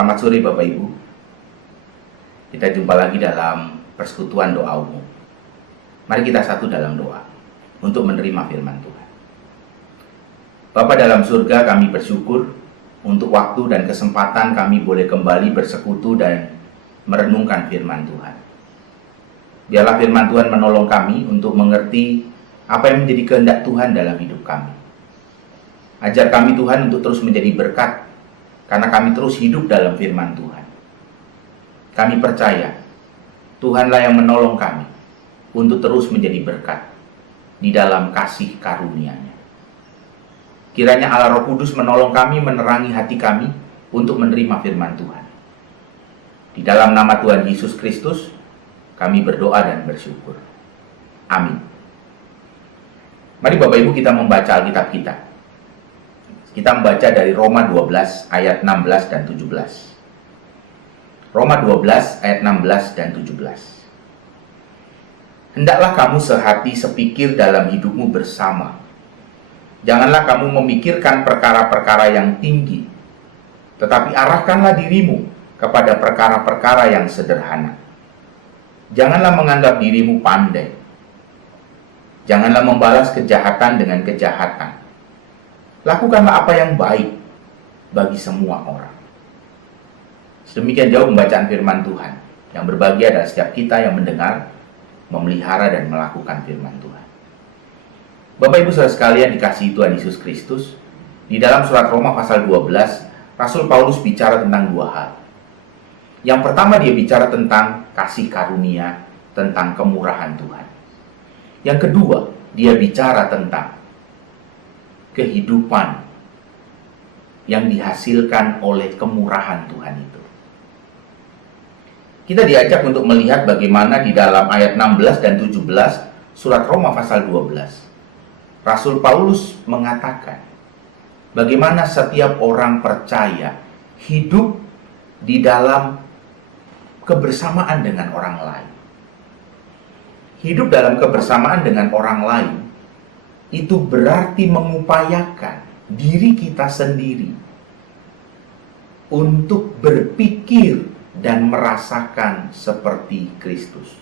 Selamat sore Bapak Ibu. Kita jumpa lagi dalam persekutuan doa umum. Mari kita satu dalam doa untuk menerima firman Tuhan. Bapa dalam surga, kami bersyukur untuk waktu dan kesempatan kami boleh kembali bersekutu dan merenungkan firman Tuhan. Biarlah firman Tuhan menolong kami untuk mengerti apa yang menjadi kehendak Tuhan dalam hidup kami. Ajar kami Tuhan untuk terus menjadi berkat, karena kami terus hidup dalam firman Tuhan. Kami percaya Tuhanlah yang menolong kami untuk terus menjadi berkat di dalam kasih karunia-Nya. Kiranya Allah Roh Kudus menolong kami, menerangi hati kami untuk menerima firman Tuhan. Di dalam nama Tuhan Yesus Kristus, kami berdoa dan bersyukur. Amin. Mari Bapak Ibu kita membaca Alkitab kita. Kita membaca dari Roma 12 ayat 16 dan 17. Roma 12 ayat 16 dan 17. Hendaklah kamu sehati sepikir dalam hidupmu bersama. Janganlah kamu memikirkan perkara-perkara yang tinggi, tetapi arahkanlah dirimu kepada perkara-perkara yang sederhana. Janganlah menganggap dirimu pandai. Janganlah membalas kejahatan dengan kejahatan. Lakukanlah apa yang baik bagi semua orang. Sedemikian jauh pembacaan firman Tuhan. Yang berbahagia adalah setiap kita yang mendengar, memelihara dan melakukan firman Tuhan. Bapak Ibu Saudara sekalian dikasihi Tuhan Yesus Kristus, di dalam surat Roma pasal 12, Rasul Paulus bicara tentang dua hal. Yang pertama dia bicara tentang kasih karunia, tentang kemurahan Tuhan. Yang kedua, dia bicara tentang kehidupan yang dihasilkan oleh kemurahan Tuhan itu. Kita diajak untuk melihat bagaimana di dalam ayat 16 dan 17 surat Roma pasal 12. Rasul Paulus mengatakan bagaimana setiap orang percaya hidup di dalam kebersamaan dengan orang lain. Hidup dalam kebersamaan dengan orang lain itu berarti mengupayakan diri kita sendiri untuk berpikir dan merasakan seperti Kristus.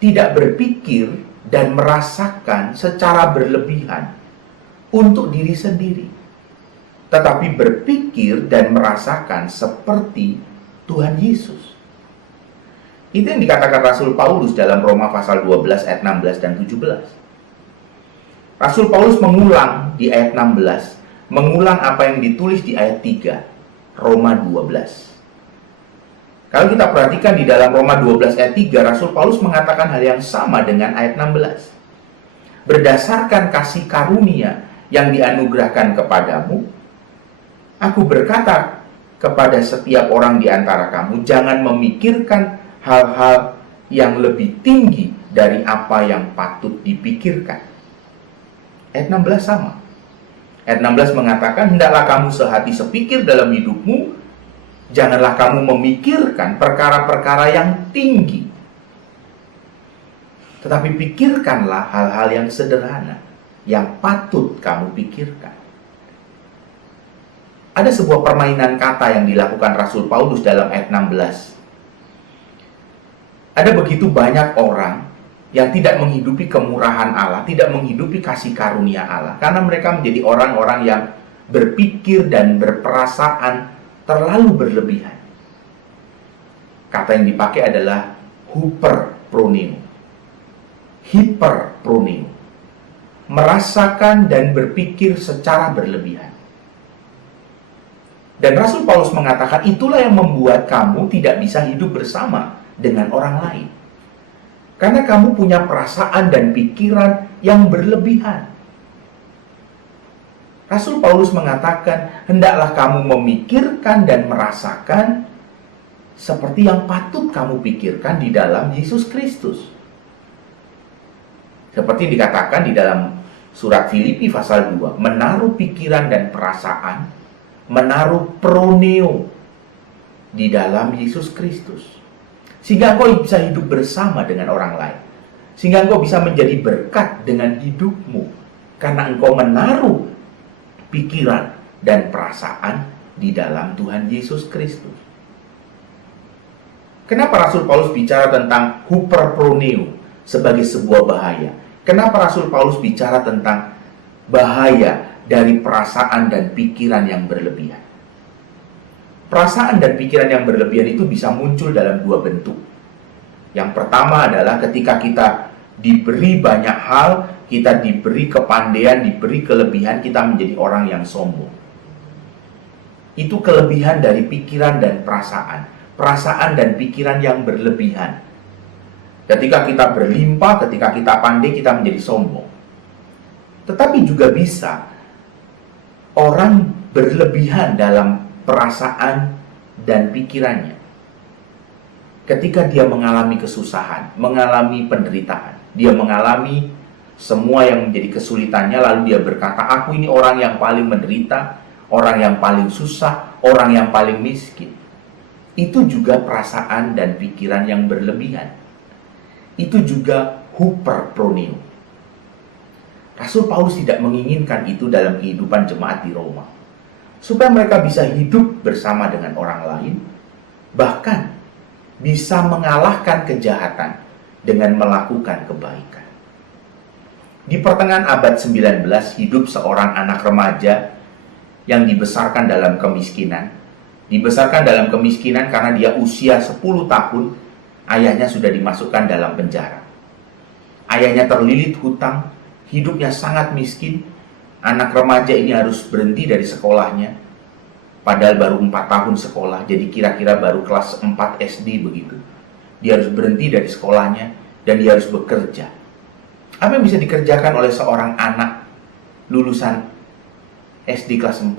Tidak berpikir dan merasakan secara berlebihan untuk diri sendiri, tetapi berpikir dan merasakan seperti Tuhan Yesus. Itu yang dikatakan Rasul Paulus dalam Roma pasal 12 ayat 16 dan 17. Rasul Paulus mengulang di ayat 16, mengulang apa yang ditulis di ayat 3 Roma 12. Kalau kita perhatikan di dalam Roma 12 ayat 3, Rasul Paulus mengatakan hal yang sama dengan ayat 16. Berdasarkan kasih karunia yang dianugerahkan kepadamu, aku berkata kepada setiap orang di antara kamu, jangan memikirkan hal-hal yang lebih tinggi dari apa yang patut dipikirkan. Ayat 16 sama. Ayat 16 mengatakan, hendaklah kamu sehati sepikir dalam hidupmu, janganlah kamu memikirkan perkara-perkara yang tinggi, tetapi pikirkanlah hal-hal yang sederhana, yang patut kamu pikirkan. Ada sebuah permainan kata yang dilakukan Rasul Paulus dalam ayat 16. Ada begitu banyak orang yang tidak menghidupi kemurahan Allah, tidak menghidupi kasih karunia Allah, karena mereka menjadi orang-orang yang berpikir dan berperasaan terlalu berlebihan. Kata yang dipakai adalah hyperproneo. Hyperproneo. Merasakan dan berpikir secara berlebihan. Dan Rasul Paulus mengatakan itulah yang membuat kamu tidak bisa hidup bersama dengan orang lain. Karena kamu punya perasaan dan pikiran yang berlebihan. Rasul Paulus mengatakan, hendaklah kamu memikirkan dan merasakan seperti yang patut kamu pikirkan di dalam Yesus Kristus. Seperti dikatakan di dalam surat Filipi pasal 2, menaruh pikiran dan perasaan, menaruh proneo di dalam Yesus Kristus. Sehingga engkau bisa hidup bersama dengan orang lain. Sehingga engkau bisa menjadi berkat dengan hidupmu. Karena engkau menaruh pikiran dan perasaan di dalam Tuhan Yesus Kristus. Kenapa Rasul Paulus bicara tentang huperproneo sebagai sebuah bahaya? Kenapa Rasul Paulus bicara tentang bahaya dari perasaan dan pikiran yang berlebihan? Perasaan dan pikiran yang berlebihan itu bisa muncul dalam dua bentuk. Yang pertama adalah ketika kita diberi banyak hal, kita diberi kepandaian, diberi kelebihan, kita menjadi orang yang sombong. Itu kelebihan dari pikiran dan perasaan. Perasaan dan pikiran yang berlebihan. Ketika kita berlimpah, ketika kita pandai, kita menjadi sombong. Tetapi juga bisa orang berlebihan dalam perasaan dan pikirannya. Ketika dia mengalami kesusahan, mengalami penderitaan, dia mengalami semua yang menjadi kesulitannya, lalu dia berkata, aku ini orang yang paling menderita, orang yang paling susah, orang yang paling miskin. Itu juga perasaan dan pikiran yang berlebihan. Itu juga huperproneo. Rasul Paulus tidak menginginkan itu dalam kehidupan jemaat di Roma, supaya mereka bisa hidup bersama dengan orang lain, bahkan bisa mengalahkan kejahatan dengan melakukan kebaikan. Di pertengahan abad 19 hidup seorang anak remaja yang dibesarkan dalam kemiskinan. Dibesarkan dalam kemiskinan karena dia usia 10 tahun, ayahnya sudah dimasukkan dalam penjara. Ayahnya terlilit hutang, hidupnya sangat miskin. Anak remaja ini harus berhenti dari sekolahnya, padahal baru 4 tahun sekolah, jadi kira-kira baru kelas 4 SD begitu. Dia harus berhenti dari sekolahnya, dan dia harus bekerja. Apa yang bisa dikerjakan oleh seorang anak lulusan SD kelas 4?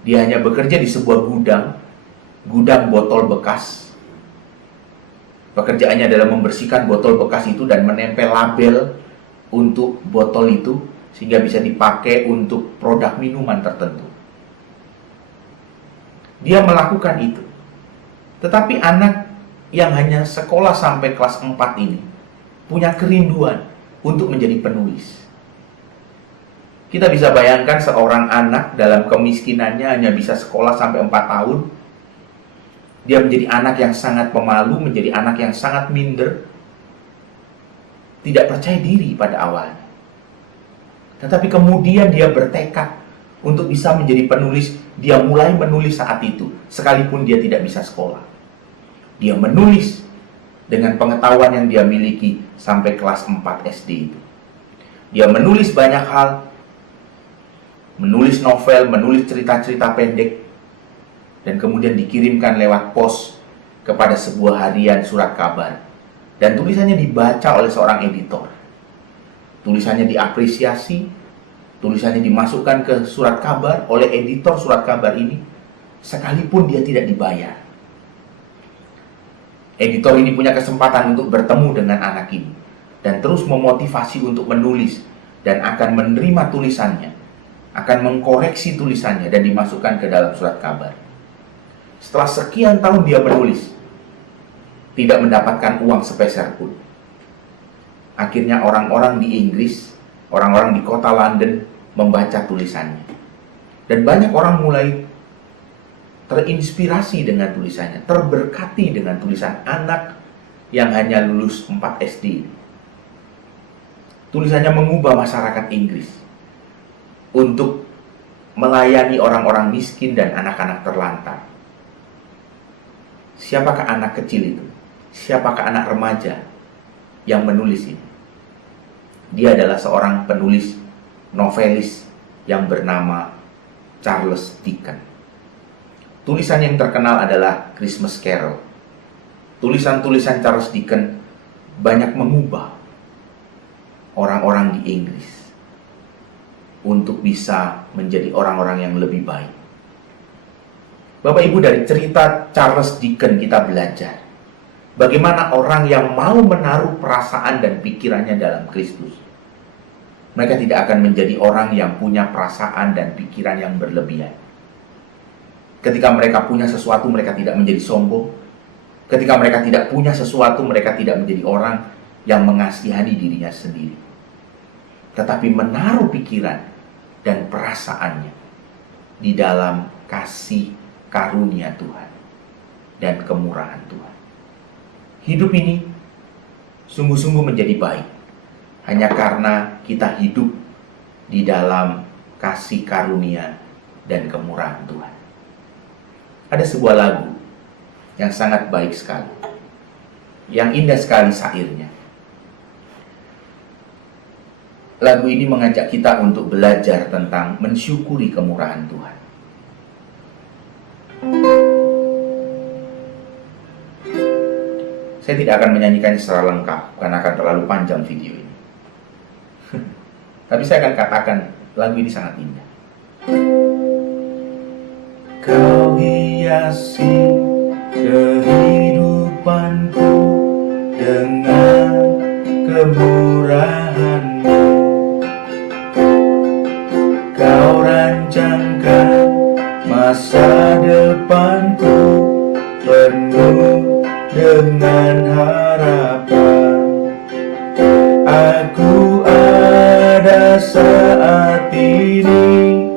Dia hanya bekerja di sebuah gudang botol bekas. Pekerjaannya adalah membersihkan botol bekas itu dan menempel label untuk botol itu, sehingga bisa dipakai untuk produk minuman tertentu. Dia melakukan itu. Tetapi anak yang hanya sekolah sampai kelas 4 ini punya kerinduan untuk menjadi penulis. Kita bisa bayangkan seorang anak dalam kemiskinannya hanya bisa sekolah sampai 4 tahun. Dia menjadi anak yang sangat pemalu, menjadi anak yang sangat minder, tidak percaya diri pada awalnya. Tetapi kemudian dia bertekad untuk bisa menjadi penulis. Dia mulai menulis saat itu, sekalipun dia tidak bisa sekolah. Dia menulis dengan pengetahuan yang dia miliki sampai kelas 4 SD itu. Dia menulis banyak hal, menulis novel, menulis cerita-cerita pendek, dan kemudian dikirimkan lewat pos kepada sebuah harian surat kabar. Dan tulisannya dibaca oleh seorang editor. Tulisannya diapresiasi, tulisannya dimasukkan ke surat kabar oleh editor surat kabar ini, sekalipun dia tidak dibayar. Editor ini punya kesempatan untuk bertemu dengan anak ini, dan terus memotivasi untuk menulis, dan akan menerima tulisannya, akan mengkoreksi tulisannya dan dimasukkan ke dalam surat kabar. Setelah sekian tahun dia menulis, tidak mendapatkan uang sepeser pun. Akhirnya orang-orang di Inggris, orang-orang di kota London membaca tulisannya. Dan banyak orang mulai terinspirasi dengan tulisannya, terberkati dengan tulisan anak yang hanya lulus 4 SD. Tulisannya mengubah masyarakat Inggris untuk melayani orang-orang miskin dan anak-anak terlantar. Siapakah anak kecil itu? Siapakah anak remaja yang menulis ini? Dia adalah seorang penulis novelis yang bernama Charles Dickens. Tulisan yang terkenal adalah Christmas Carol. Tulisan-tulisan Charles Dickens banyak mengubah orang-orang di Inggris untuk bisa menjadi orang-orang yang lebih baik. Bapak Ibu, dari cerita Charles Dickens kita belajar bagaimana orang yang mau menaruh perasaan dan pikirannya dalam Kristus, mereka tidak akan menjadi orang yang punya perasaan dan pikiran yang berlebihan. Ketika mereka punya sesuatu, mereka tidak menjadi sombong. Ketika mereka tidak punya sesuatu, mereka tidak menjadi orang yang mengasihani dirinya sendiri, tetapi menaruh pikiran dan perasaannya di dalam kasih karunia Tuhan dan kemurahan Tuhan. Hidup ini sungguh-sungguh menjadi baik hanya karena kita hidup di dalam kasih karunia dan kemurahan Tuhan. Ada sebuah lagu yang sangat baik sekali, yang indah sekali syairnya. Lagu ini mengajak kita untuk belajar tentang mensyukuri kemurahan Tuhan. Saya tidak akan menyanyikannya secara lengkap karena akan terlalu panjang video ini. Tapi saya akan katakan lagu ini sangat indah. Kau hiasi kehidupanku dengan kemurahan-Mu. Kau rancangkan masa depanku penuh dengan harapan. Aku ada saat ini,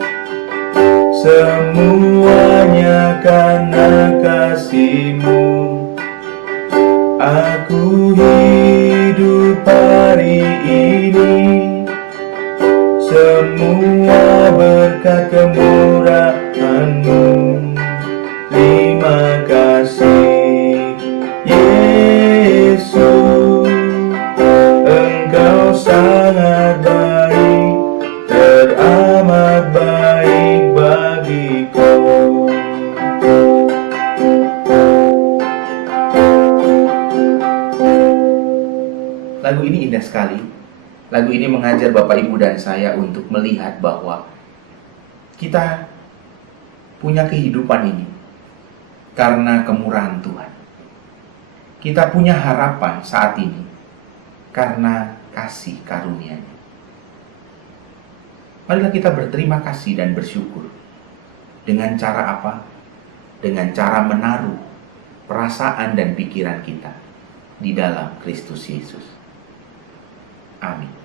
semuanya karena kasih-Mu. Aku hidup hari ini, semua berkat kemurahan-Mu. Terima kasih Yesus, Engkau sangat baik, teramat baik bagiku. Lagu ini indah sekali. Lagu ini mengajar Bapak, Ibu, dan saya untuk melihat bahwa kita punya kehidupan ini karena kemurahan Tuhan. Kita punya harapan saat ini karena kasih karunia-Nya. Marilah kita berterima kasih dan bersyukur. Dengan cara apa? Dengan cara menaruh perasaan dan pikiran kita di dalam Kristus Yesus. Amin.